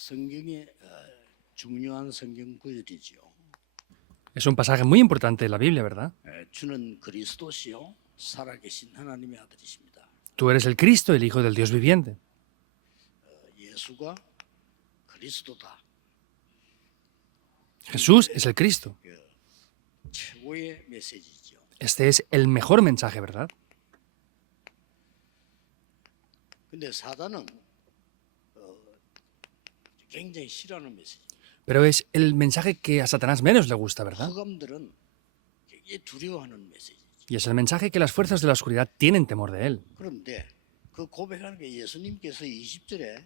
성경의 중요한 성경 구절이지요. Es un pasaje muy importante de la Biblia, ¿verdad? 주는 그리스도시요 살아계신 하나님의 아들이십니다. Tú eres el Cristo, el Hijo del Dios viviente. 예수가 그리스도다. Jesús es el Cristo. 최고의 메시지죠. Este es el mejor mensaje, ¿verdad? 근데 사단은 굉장히 싫어하는 메시지. Pero es el mensaje que a Satanás menos le gusta, ¿verdad? 흑암들은 굉장히 두려워하는 메시지죠. Y es el mensaje que las fuerzas de la oscuridad tienen temor de él. 그런데 그 고백하는 게 예수님께서 20절에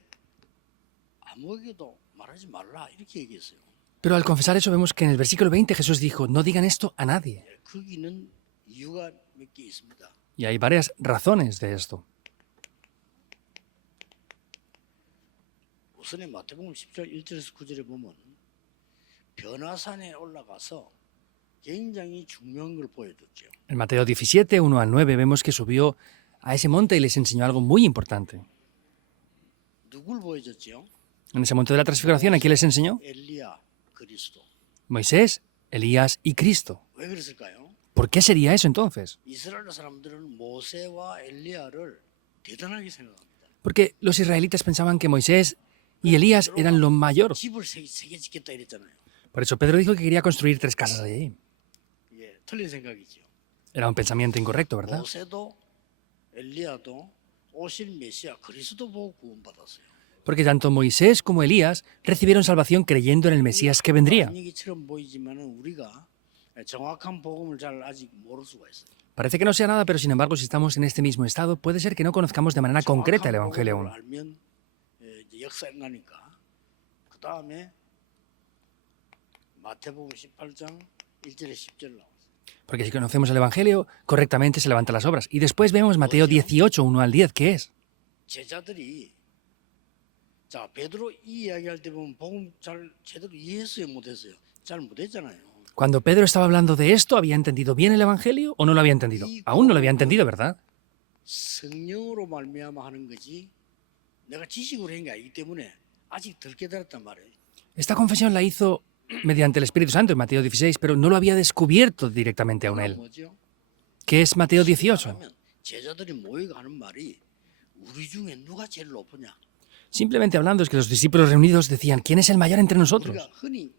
아무에게도 말하지 말라 이렇게 얘기했어요. Pero al confesar eso vemos que en el versículo 20 Jesús dijo, no digan esto a nadie. 거기는 이유가 몇 개 있습니다. Y hay varias razones de esto. 우선에 마태복음 10장 1절에서 9절에 보면 변화산에 올라가서 굉장히 중요한 걸 보여줬죠. En Mateo 17, 1 al 9 vemos que subió a ese monte y les enseñó algo muy importante. 누굴 보여줬죠? En ese monte de la transfiguración, ¿a quién les enseñó? 엘리야, 그리스도. Moisés, Elías y Cristo. 왜 그랬을까요? ¿Por qué sería eso entonces? 이스라엘 사람들은 모세와 엘리야를 대단하게 생각합니다. Porque los israelitas pensaban que Moisés y Elías eran lo mayor. 집을 세개 짓겠다 이랬잖아요. Por eso Pedro dijo que quería construir 3 casas allí. 예, 틀린 생각이죠. Era un pensamiento incorrecto, ¿verdad? 모세도 엘리야도 오실 메시아 그리스도 보고 구원받았어요. Porque tanto Moisés como Elías recibieron salvación creyendo en el Mesías que vendría. 얘기처럼 보이지만은 우리가 정확한 복음을 잘 아직 모를 수가 있어요. Parece que no sea nada, pero sin embargo, si estamos en este mismo estado, puede ser que no conozcamos de manera concreta el Evangelio aún. 알면 이제 역사 나니까 그 다음에 마태복음 18장 1절에 10절 나왔어요. Porque si conocemos el Evangelio, correctamente se levantan las obras. Y después vemos Mateo 18, 1 al 10, ¿qué es? 제자들이 자 베드로 이 이야기할 때 보면 복음 잘 제대로 이해했어요, 못했어요? 잘 못했잖아요. Cuando Pedro estaba hablando de esto, ¿había entendido bien el Evangelio o no lo había entendido? Aún no lo había entendido, ¿verdad? 성령으로 말미암아 하는 거지 내가 지식으로 한 게 아니기 때문에 아직 덜 깨달았단 말이에요. Esta confesión la hizo mediante el Espíritu Santo en Mateo 16, pero no lo había descubierto directamente aún él. 뭐죠? ¿Qué es Mateo 18? 그러면 제자들이 모여가 하는 말이 우리 중에 누가 제일 높으냐? Simplemente hablando es que los discípulos reunidos decían, ¿quién es el mayor entre nosotros? 우리가 흔히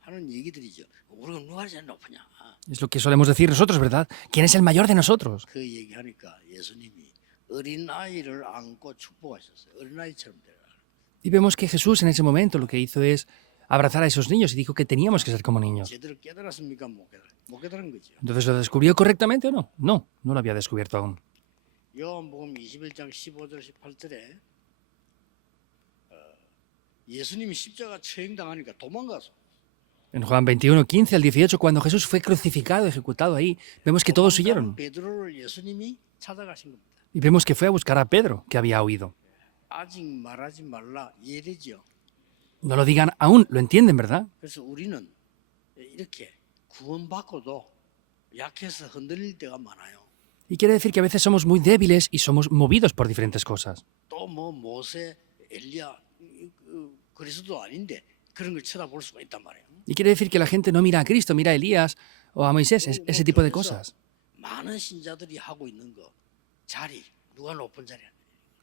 하는 얘기들이죠. 우리가 누가 제일 높으냐? Es lo que solemos decir nosotros, ¿verdad? ¿Quién es el mayor de nosotros? 그 얘기하니까 예수님이 어린 아이를 안고 축복하셨어요. 어린 아이처럼 되라. Y vemos que Jesús en ese momento lo que hizo es abrazar a esos niños y dijo que teníamos que ser como niños. 제대로 깨달았습니까? 못 깨달은 거죠. Entonces, ¿lo descubrió correctamente o no? No, no lo había descubierto aún. 요한복음 21장 15절 18절에 예수님이 십자가 처형당하니까 도망가서 En Juan 21, 15 al 18, cuando Jesús fue crucificado, ejecutado ahí, vemos que todos huyeron. 베드로를 예수님이 찾아가신 겁니다. Y vemos que fue a buscar a Pedro, que había huido. 아직 말하지 말라 예리죠. No lo digan aún, lo entienden, ¿verdad? 그래서 우리는 이렇게 구원받고도 약해서 흔들릴 때가 많아요. Y quiere decir que a veces somos muy débiles y somos movidos por diferentes cosas. 또 뭐 모세, 엘리야, 그리스도 아닌데 그런 걸 쳐다볼 수가 있단 말이에요. Y quiere decir que la gente no mira a Cristo, mira a Elías o a Moisés, ese tipo de cosas. 많은 신자들이 하고 있는 거 자리 누가 높은 자리야?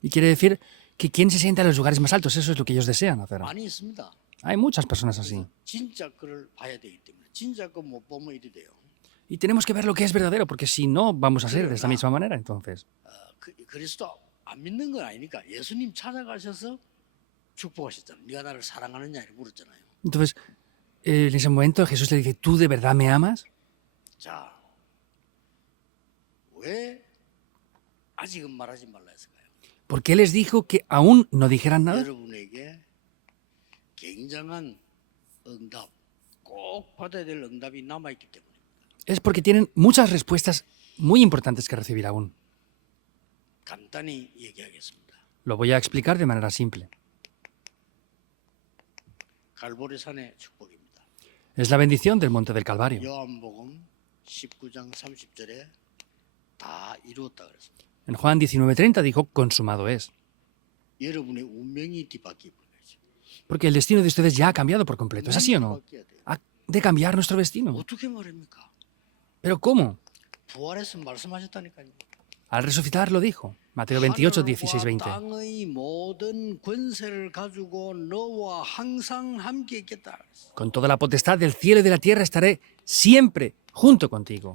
Y quiere decir que quien se sienta en los lugares más altos, eso es lo que ellos desean hacer. 많이 있습니다. Hay muchas personas así. 진짜 거를 봐야 되기 때문에 진짜 거 못 보면 이리 돼요. Y tenemos que ver lo que es verdadero, porque si no, vamos a ser de esta misma manera, entonces. 그리스도 안 믿는 건 아니니까 예수님 찾아가셔서 축복하셨잖아요. 네가 나를 사랑하느냐 이렇게 물었잖아요. Entonces, en ese momento Jesús le dice, ¿tú de verdad me amas? 자, 왜 아직은 말하지 말라 했을까요? ¿Por qué les dijo que aún no dijeran nada? 여러분에게 굉장한 응답, 꼭 받아야 될 응답이 남아있기 때문에. Es porque tienen muchas respuestas muy importantes que recibir aún. 간단히 얘기하겠습니다. Lo voy a explicar de manera simple. 갈보리산의 축복입니다. Es la bendición del monte del Calvario. 요한복음 19장 30절에 다 이루었다 그랬습니다. En Juan 19:30 dijo, consumado es. 여러분의 운명이 뒤바뀌는 거죠. Porque el destino de ustedes ya ha cambiado por completo. ¿Es así o no? 바뀌어야 돼요. Ha de cambiar nuestro destino. 어떻게 말입니까? ¿Pero cómo? 부활해서 말씀하셨다니까요. Al resucitar lo dijo. Mateo 28, 16, 20. 하늘과 땅의 모든 권세를 가지고 너와 항상 함께 있겠다. Con toda la potestad del cielo y de la tierra estaré siempre junto contigo.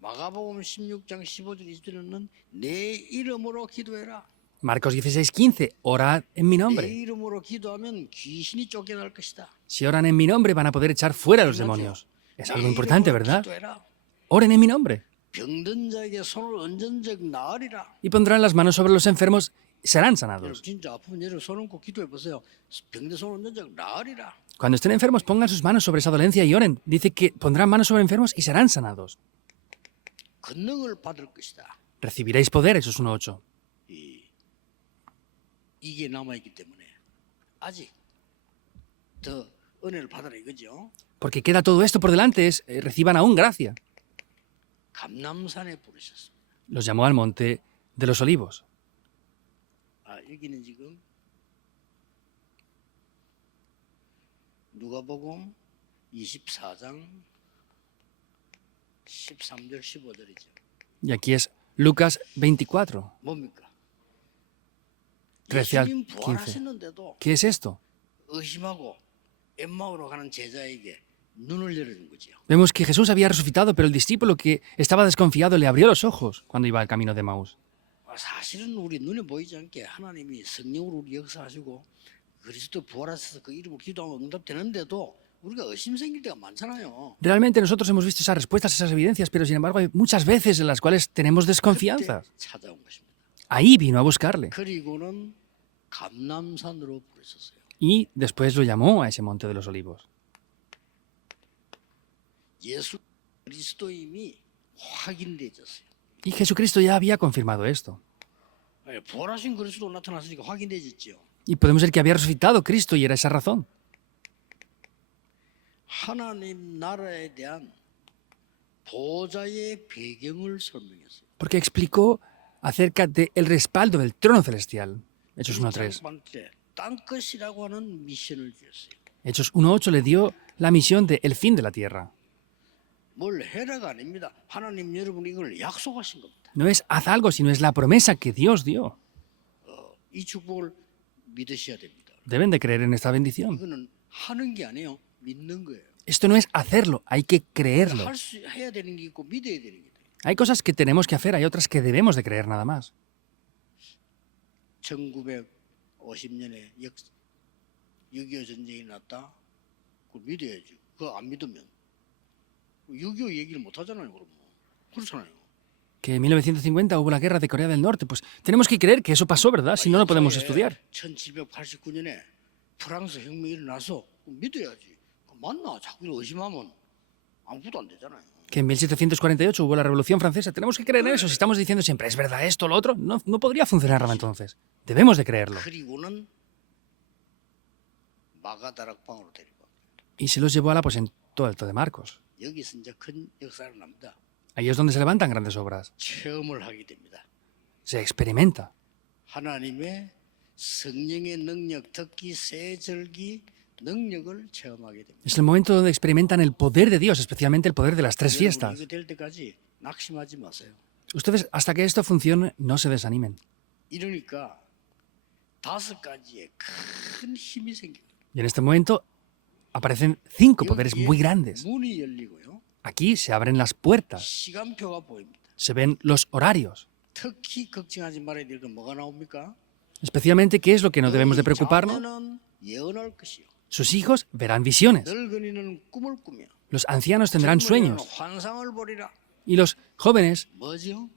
마가복음 16장 15절 20절에는 내 이름으로 기도해라. Marcos 16, 15. Orad en mi 내 nombre. 이름으로 기도하면 귀신이 쫓겨날 것이다. Si oran en mi nombre van a poder echar fuera a los demonios. Es algo importante, ¿verdad? 기도해라. Oren en mi nombre. 병든 자에게 손을 얹은 적 나으리라. Y pondrán las manos sobre los enfermos y serán sanados. 여러분 진짜 아프면 여러분 손 얹고 기도해 보세요. 병든 손을 얹은 적 나으리라. Cuando estén enfermos, pongan sus manos sobre esa dolencia y oren. Dice que pondrán manos sobre enfermos y serán sanados. 권능을 받을 것이다. Recibiréis poder, eso es 1.8. 이게 남아 있기 때문에 아직 더 은혜를 받아라 이거죠. Porque queda todo esto por delante, reciban aún gracia. 감람산에 부르셨습니다. Los llamó al monte de los olivos. 아, 여기는 지금 누가복음 24장 13절 15절이죠. Y aquí es Lucas 24, 뭡니까? 13 al 예수님 15. 부활하셨는데도 ¿Qué es esto? 의심하고 엠마오로 가는 제자에게 눈을 열어준 거죠. Vemos que Jesús había resucitado, pero el discípulo que estaba desconfiado le abrió los ojos cuando iba al camino de Maús. 사실은 우리 눈에 보이지 않게 하나님이 성령으로 우리 역사하시고 그리스도 부활하셔서 그 이름으로 기도하면 응답되는데도 우리가 의심 생길 때가 많잖아요. Realmente nosotros hemos visto esas respuestas, esas evidencias, pero sin embargo hay muchas veces en las cuales tenemos 그때 desconfianza. 찾아온 것입니다. Ahí vino a buscarle 그리고는 감람산으로 부르셨어요. y después lo llamó a ese monte de los olivos. 예수 그리스도임이 확인되졌어요. Y Jesucristo ya había confirmado esto. 부활하신 그리스도 나타났으니까 확인되졌죠. Y podemos ver que había resucitado Cristo y era esa razón. 하나님 나라에 대한 보좌의 배경을 설명했어요. Porque explicó acerca del respaldo del trono celestial. Hechos 1.3. 땅 것이라고 하는 미션을 주었어요. Hechos 1.8 le dio la misión de el fin de la tierra. 뭘 해라가 아닙니다. 하나님 여러분 이걸 약속하신 겁니다. No es haz algo, sino es la promesa que Dios dio. 이 축복을 믿으셔야 됩니다. Deben de creer en esta bendición. 이거는 하는 게 아니에요. 믿는 거예요. Esto no es hacerlo, hay que creerlo. 해야 되는 게 있고 믿어야 되는 게 있어요. Hay cosas que tenemos que hacer, hay otras que debemos de creer nada más. 1950년에 6.25 전쟁이 났다. 그걸 믿어야지. 그거 안 믿으면 6.25 얘기를 못 하잖아요. 그럼 그렇잖아요. Que en 1950 hubo la guerra de Corea del Norte, pues tenemos que creer que eso pasó, ¿verdad? Si no, no podemos estudiar. 1789년에 프랑스 혁명이 일어나서 믿어야지. 맞나? 자꾸 의심하면 아무것도 안 되잖아요. Que en 1748 hubo la Revolución Francesa. Tenemos que creer en eso. Si estamos diciendo siempre, ¿es verdad esto, lo otro? No, no podría funcionar entonces. Debemos de creerlo. 그리고는 마가다락방으로 데리고 Y se los llevó al aposento alto de Marcos. 여기서 이제 큰 역사를 납니다. Ahí es donde se levantan grandes obras. 체험을 하게 됩니다. Se experimenta. 하나님의 성령의 능력, 특히 세절기 능력을 체험하게 됩니다. Es el momento donde experimentan el poder de Dios, especialmente el poder de las tres 여러분, fiestas. 이거 될 때까지 낙심하지 마세요. Ustedes, hasta que esto funcione, no se desanimen. 이러니까 5가지의 큰 힘이 생겨요. Y en este momento aparecen 5 poderes muy grandes. 문이 열리고요. Aquí se abren las puertas, 시간표가 보입니다. se ven los horarios. 특히 걱정하지 말아야 될 건 뭐가 나옵니까? Especialmente, ¿qué es lo que no debemos de preocuparnos? 자녀는 예언할 것이요. Sus hijos verán visiones. 늙은이는 꿈을 꾸며 Los ancianos tendrán 젊은이는 sueños. 환상을 보리라. Y los jóvenes 뭐죠?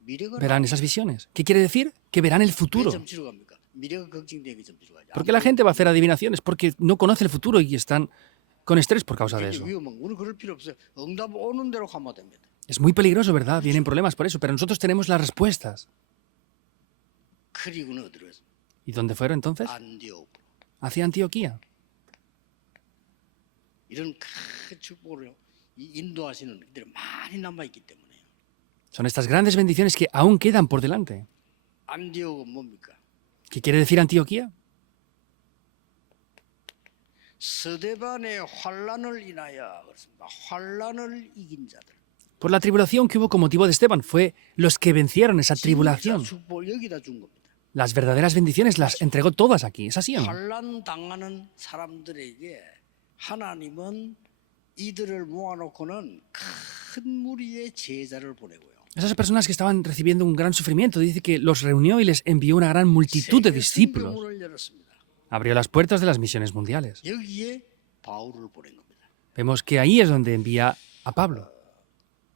미래가 verán esas visiones. ¿Qué quiere decir? Que verán el futuro. 점 치러 갑니까? 미래가 걱정되게 점 치러 가죠. ¿Por qué la gente va a hacer adivinaciones? Porque no conoce el futuro y están con estrés por causa de eso. 위험한 우리 그럴 필요 없어요. 응답 오는 대로 가면 됩니다. Es muy peligroso, ¿verdad? Vienen problemas por eso, pero nosotros tenemos las respuestas. 그리고는 어디로 했어? ¿Y dónde fueron entonces? 안디옥. Hacia Antioquía. 이런 큰 축복을 인도하시는 그들이 많이 남아 있기 때문에. Son estas grandes bendiciones que aún quedan por delante. 안디옥은 뭡니까? ¿Qué quiere decir Antioquía? 서대반의 환란을 인하여 그렇습니다. 환란을 이긴 자들. Por la tribulación que hubo con motivo de Esteban, fue los que vencieron esa 진짜 tribulación. 축복 여기다 준 겁니다. Las verdaderas bendiciones las entregó todas aquí. ¿Es así o no? 환란 당하는 사람들에게 하나님은 이들을 모아놓고는 큰 무리의 제자를 보내고요. Esas personas que estaban recibiendo un gran sufrimiento, dice que los reunió y les envió una gran multitud de 세계 discípulos. 선교문을 열었습니다. Abrió las puertas de las misiones mundiales. 여기에 바울을 보낸 겁니다. Vemos que ahí es donde envía a Pablo.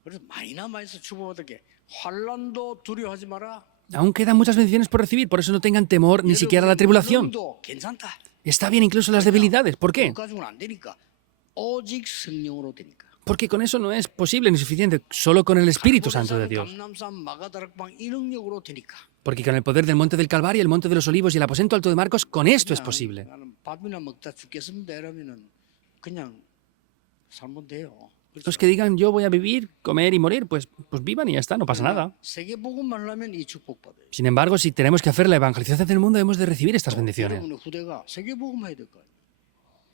그래서 많이 남아있어 축복받을 게 환란도 두려워하지 마라. Aún quedan muchas bendiciones por recibir, por eso no tengan temor ni siquiera a la tribulación. 도 괜찮다. Está bien incluso las debilidades. ¿Por qué? 그거 가지고는 안 되니까 오직 성령으로 되니까. Porque con eso no es posible ni suficiente, solo con el Espíritu Santo de Dios. 감남산 마가다락방 이 능력으로 되니까. Porque con el poder del Monte del Calvario, el Monte de los Olivos y el aposento alto de Marcos, con esto es posible. 나는 밥이나 먹다 죽겠습니다. 이러면은 그냥 살면 돼요. Los que digan yo voy a vivir, comer y morir, pues vivan y ya está, no pasa nada. 세계 복음만 하면 이 축복 받아요. Sin embargo, si tenemos que hacer la evangelización del mundo, hemos de recibir estas bendiciones. 여러분의 후대가 세계 복음 해야 될 거 아니에요.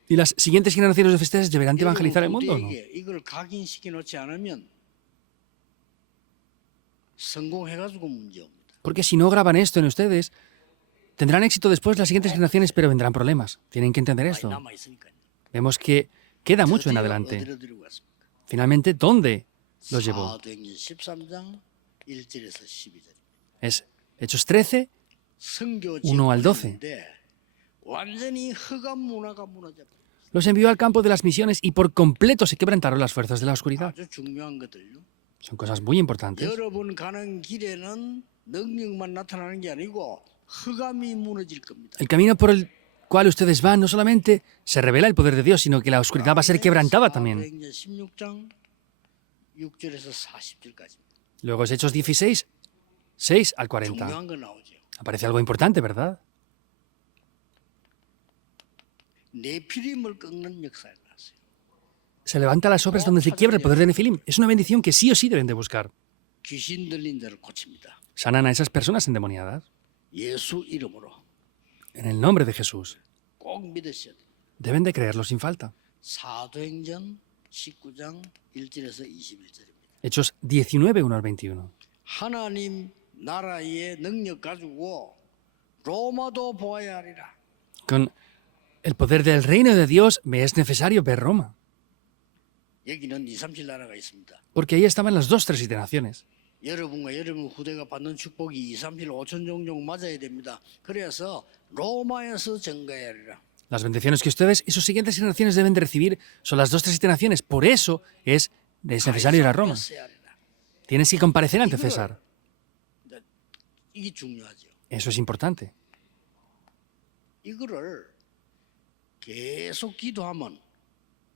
¿Y las siguientes generaciones de ustedes deberán de evangelizar el mundo o no? 후대에게 이걸 각인시켜 놓지 않으면 성공해가지고 문제옵니다. Porque si no graban esto en ustedes, tendrán éxito después las siguientes generaciones, pero vendrán problemas. Tienen que entender 많이 esto. 남아 있으니까요. Vemos que queda mucho en 드디어 adelante. 어디로 데리고 갔습니까? Finalmente, ¿dónde los llevó? 사도행전 13장 1절에서 12절. Es Hechos 13, 선교 1 al 12. 지역인데 완전히 흑암 문화가 무너져 버렸어요. Los envió al campo de las misiones y por completo se quebrantaron las fuerzas de la oscuridad. 아주 중요한 것들요. Son cosas muy importantes. 여러분 가는 길에는 능력만 나타나는 게 아니고 흑암이 무너질 겁니다. El camino por el cual ustedes van no solamente se revela el poder de Dios, sino que la oscuridad va a ser quebrantada también. 사도행전 16장 6절에서 40절까지 Luego es Hechos 16, 6 al 40. 중요한 거 나오죠. Aparece algo importante, ¿verdad? 네피림을 꺾는 역사가 나왔어요. Se levanta las obras donde se quiebra el poder de Nefilim. Es una bendición que sí o sí deben de buscar. 귀신 들린 자를 고칩니다. Sanan a esas personas endemoniadas. 예수 이름으로 En el nombre de Jesús. 꼭 믿으셔야 돼요. Deben de creerlo sin falta. 사도행전 19장 1절에서 21절입니다. Hechos 19, 1 al 21. 하나님 나라의 능력 가지고 로마도 보아야 하리라. Con el poder del reino de Dios me es necesario ver Roma. 여기는 2, 3, 나라가 있습니다. Porque ahí estaban las dos, tres naciones. 여러분과 여러분 후대가 받는 축복이 2, 3, 5천 종종 맞아야 됩니다. 그래서 로마에서 증가해야 하리라. Las bendiciones que ustedes y sus siguientes generaciones deben de recibir son las dos, tres naciones. Por eso es necesario ir a Roma. 가이사랴 하리라. Tienes que comparecer ante César. 이게 중요하죠. Eso es importante. 이거를 계속 기도하면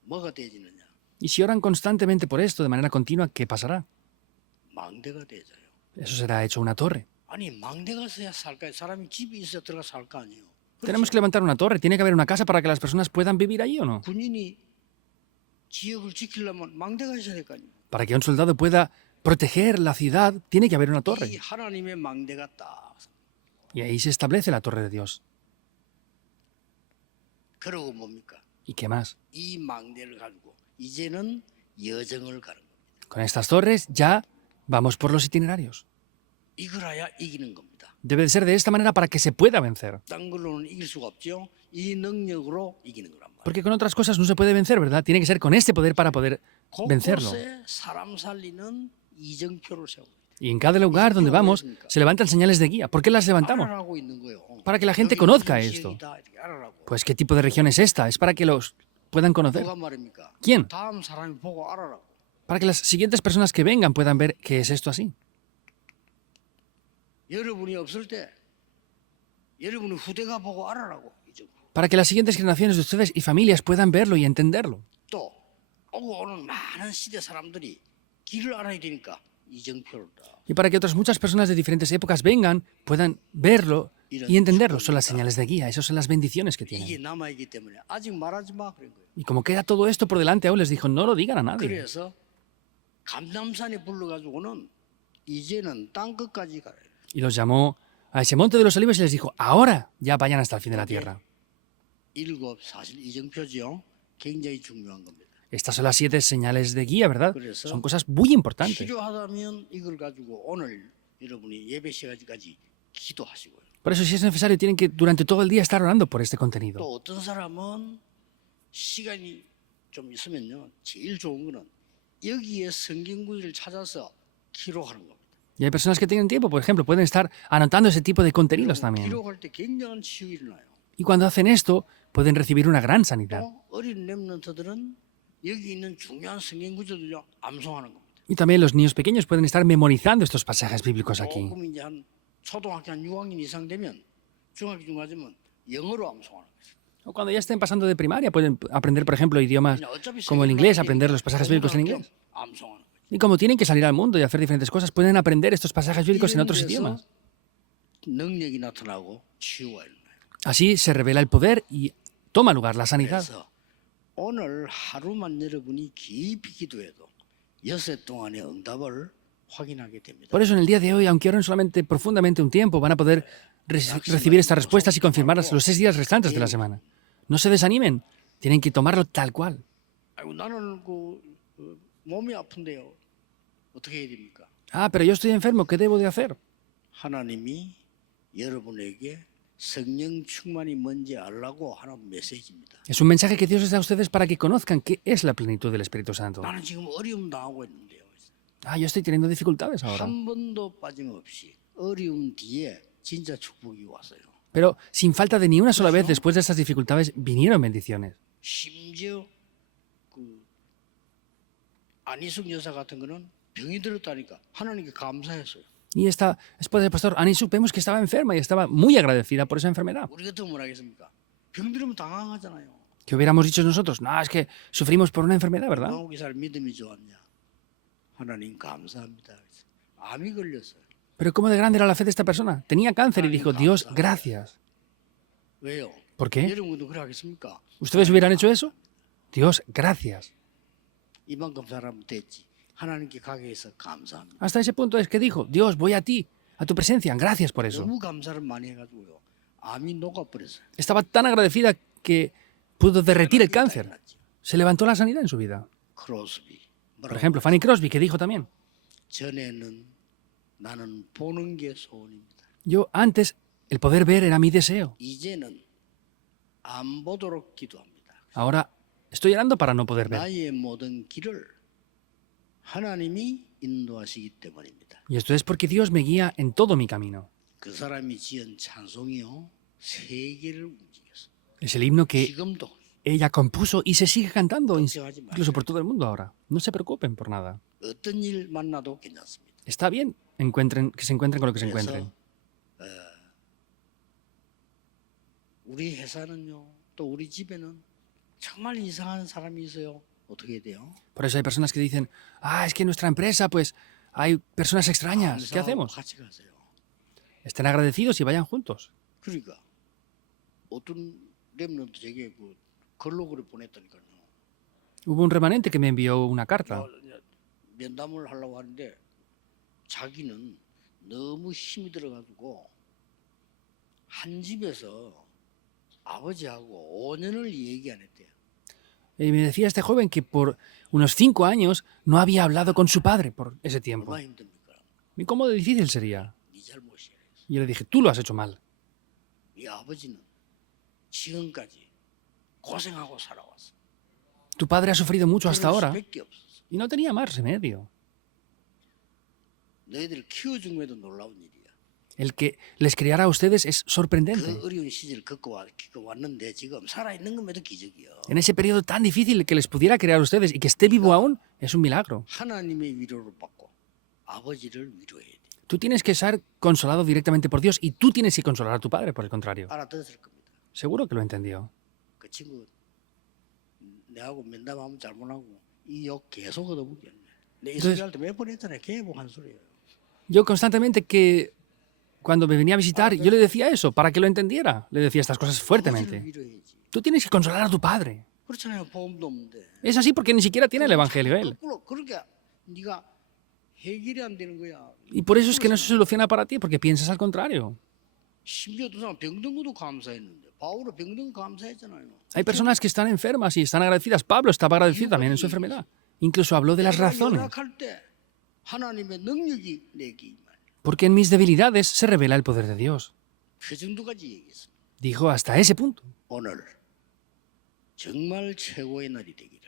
뭐가 되지느냐? Y si oran constantemente por esto de manera continua, ¿qué pasará? 망대가 되져요. Eso será hecho una torre. 아니 망대가 서야 살까? 사람이 집이 있어야 들어가 살 거 아니에요. Tenemos que levantar una torre. ¿Tiene que haber una casa para que las personas puedan vivir allí o no? 군인이 지역을 지키려면 망대가 있어야 될 거 아니에요. Para que un soldado pueda proteger la ciudad, tiene que haber una 이 torre. 하나님의 망대가 딱. Y ahí se establece la torre de Dios. 그러고 뭡니까? ¿Y qué más? 이 망대를 가지고 이제는 여정을 가는 겁니다. Con estas torres ya vamos por los itinerarios. 이걸 해야 이기는 겁니다. Debe de ser de esta manera para que se pueda vencer. 딴 걸로는 이길 수가 없죠. 이 능력으로 이기는 거란 말이에요. Porque con otras cosas no se puede vencer, ¿verdad? Tiene que ser con este poder para poder vencerlo. 곳곳에 사람 살리는 이정표를 세웁니다. Y en cada lugar donde vamos se levantan señales de guía. ¿Por qué las levantamos? 알아라고 있는 거예요. Para que la gente 여기 conozca 무슨 esto. 지역이다, 이렇게 알아라고. Pues ¿qué tipo de región es esta? Es para que los puedan conocer. 누가 말입니까? ¿Quién? 다음 사람이 보고 알아라고. Para que las siguientes personas que vengan puedan ver qué es esto así. 여러분이 없을 때 여러분의 후대가 보고 알아라고. 이정표. Para que las siguientes generaciones de ustedes y familias puedan verlo y entenderlo. 또 오고 오는 많은 시대 사람들이 길을 알아야 되니까 이정표를 다. Y para que otras muchas personas de diferentes épocas vengan, puedan verlo y entenderlo. Son las señales de guía, esas son las bendiciones que 이게 tienen. 남아있기 때문에 아직 말하지 마 그런 거예요. Y como queda todo esto por delante, aún les dijo, no lo digan a nadie. 그래서 감남산에 불러가지고는 이제는 땅 끝까지 가라. Y los llamó a ese monte de los olivos y les dijo, ahora ya vayan hasta el fin de la tierra. 일곱 사실 이정표죠. 굉장히 중요한 겁니다. Estas son las 7 señales de guía, ¿verdad? 그래서 Son cosas muy importantes. 필요하다면 이걸 가지고 오늘 여러분이 예배 시간까지 기도하시고요. Por eso, si es necesario, tienen que durante todo el día estar orando por este contenido. 또 어떤 사람은 시간이 좀 있으면요, 제일 좋은 거는 여기에 성경 구절을 찾아서 기록하는 겁니다. Y hay personas que tienen tiempo, por ejemplo, pueden estar anotando ese tipo de contenidos también. 기록할 때 굉장한 치유가 일어나요. Y cuando hacen esto, pueden recibir una gran sanidad. 또 어린 렘넌트들은 여기 있는 중요한 성경 구절들요 암송하는 겁니다. Y también los niños pequeños pueden estar memorizando estos pasajes bíblicos aquí. 조금 이제 한 초등학교 한 6학년 이상 되면 중학교 중간이면 영어로 암송하는 거죠. O cuando ya estén pasando de primaria, pueden aprender, por ejemplo, idiomas 그냥 어차피 como el 성경을 inglés, 하게 aprender los pasajes bíblicos en 되니까 inglés. 암송하는 거죠. Y como tienen que salir al mundo y hacer diferentes cosas, pueden aprender estos pasajes bíblicos en 이런 otros 데서 idiomas. 능력이 나타나고 치유가 일어나요. Así se revela el poder y toma lugar la sanidad. 그래서 오늘 하루만 여러분이 깊이 기도해도 여섯 동안의 응답을 확인하게 됩니다. Por eso, en el día de hoy, aunque oren solamente profundamente un tiempo, van a poder recibir estas respuestas y confirmarlas los 6 días restantes de la semana. No se desanimen, tienen que tomarlo tal cual. 아이고 나는 몸이 아픈데요. 어떻게 해야 됩니까? Ah, pero yo estoy enfermo, ¿qué debo de hacer? 하나님이 여러분에게 성령 충만이 뭔지 알라고 하는 메시지입니다. Es un mensaje que Dios les da a ustedes para que conozcan qué es la plenitud del Espíritu Santo. 나는 지금 어려움 당하고 있는데요. Ah, yo estoy teniendo dificultades ahora. 한 번도 빠짐없이 어려움 뒤에 진짜 축복이 왔어요. Pero sin falta de ni una sola vez después de estas dificultades vinieron bendiciones. 심지어 안희숙 여사 같은 거는 병이 들었다니까 하나님께 감사했어요. Y esta esposa del pastor Anisuk vemos que estaba enferma y estaba muy agradecida por esa enfermedad. 우리 같으면 뭘 하겠습니까? 병 들으면 당황하잖아요. ¿Qué hubiéramos dicho nosotros? No, es que sufrimos por una enfermedad, ¿verdad? 한국 사람 믿음이 좋았냐? 하나님 감사합니다. 암이 걸렸어요. Pero ¿cómo de grande era la fe de esta persona? Tenía cáncer y dijo, Dios, gracias. 왜요? ¿Por qué? 여러분도 그래 하겠습니까? ¿Ustedes hubieran hecho eso? Dios, gracias. 이만큼 사람 됐지. 하나님께 가게 해서 감사합니다. Hasta ese punto es que dijo, Dios, voy a ti, a tu presencia, gracias por eso. 너무 감사를 많이 해가지고요. 암이 녹아버렸어요. Estaba tan agradecida que pudo derretir el cáncer. Se levantó la sanidad en su vida. 크로스비. Por ejemplo, Fanny Crosby, que dijo también, 전에는 나는 보는 게 소원입니다. yo antes el poder ver era mi deseo. 이제는 안 보도록 기도합니다. Ahora estoy orando para no poder ver. 나의 모든 길을 하나님이 인도하시기 때문입니다. Y esto es porque Dios me guía en todo mi camino. 그 사람이 지은 찬송이요 세계를 움직였어. Es el himno que 지금도 ella compuso y se sigue cantando 걱정하지 마세요. incluso por todo el mundo ahora. No se preocupen por nada. 어떤 일 만나도 괜찮습니다. Está bien que se encuentren con lo que se encuentren. 우리 회사는요, 또 우리 집에는 정말 이상한 사람이 있어요. 어떻게 해야 돼요? Por eso hay personas que dicen, ah, es que en nuestra empresa pues hay personas extrañas. ¿Qué 감사하고 hacemos? 같이 가세요. Estén agradecidos y vayan juntos. 그러니까 어떤 렘넌트 제게 글로그를 보냈다니까요. Hubo un remanente que me envió una carta. 면담을 하려고 하는데 자기는 너무 힘이 들어가지고 한 집에서 아버지하고 5년을 얘기 안 했대요. Y me decía este joven que por unos 5 años no había hablado con su padre por ese tiempo. 얼마나 힘듭니까? ¿Y cómo de difícil sería? 네 잘못이야. Y yo le dije, tú lo has hecho mal. 네 아버지는 지금까지 고생하고 살아왔어. Tu padre ha sufrido mucho hasta 그럴 ahora 수밖에 없었어. y no tenía más remedio. 너희들 키워준 것도 놀라운 일이야. El que les criara a ustedes es sorprendente. 그 어려운 시절 겪고 왔는데 지금 살아있는 것만도 기적이야. En ese periodo tan difícil que les pudiera crear a ustedes y que esté vivo aún, es un milagro. 하나님의 위로를 받고 아버지를 위로해야 돼. Tú tienes que ser consolado directamente por Dios y tú tienes que consolar a tu padre, por el contrario. 알아들었을 겁니다. Seguro que lo entendió. 그 친구 내하고 면담하면 잘못하고 이 욕 계속 얻어먹겠네. 내 소리 할때 몇 번 했잖아요. 개복한 소리예요. Yo constantemente que cuando me venía a visitar, yo le decía eso, para que lo entendiera. Le decía estas cosas 아버지를 fuertemente. 위로해야지. Tú tienes que consolar a tu padre. 그렇잖아요. 보험도 없는데. Es así porque ni siquiera tiene el Evangelio él. 거꾸로 그러니까 네가 해결이 안 되는 거야. Y por eso es que no se soluciona para ti, porque piensas al contrario. 심지어 또 사람 병든 것도 감사했는데 바울은 병든 거 감사했잖아요. Hay personas que están enfermas y están agradecidas. Pablo estaba agradecido también en su enfermedad. Incluso habló de las 내가 razones. 연약할 때 하나님의 능력이 내게 임하니. Porque en mis debilidades se revela el poder de Dios. 그 정도까지 얘기했습니다. Dijo hasta ese punto. 오늘 정말 최고의 날이 되기를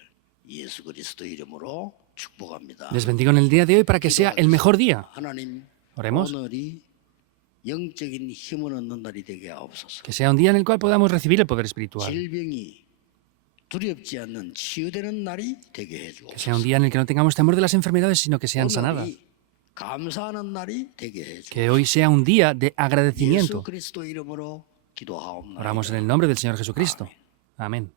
예수 그리스도 이름으로 축복합니다. Les bendigo en el día de hoy para que sea el mejor día. 하나님 Oremos. 오늘이 영적인 힘을 얻는 날이 되게 하옵소서. Que sea un día en el cual podamos recibir el poder espiritual. 질병이 두렵지 않는 치유되는 날이 되게 해주고 Que sea un día en el que no tengamos temor de las enfermedades, sino que sean sanadas. 오늘이 감사하는 날이 되게 해주고 Que hoy sea un día de 예수 agradecimiento. 그리스도 이름으로 기도하옵나이다. Oramos en el nombre del Señor Jesucristo. Amén.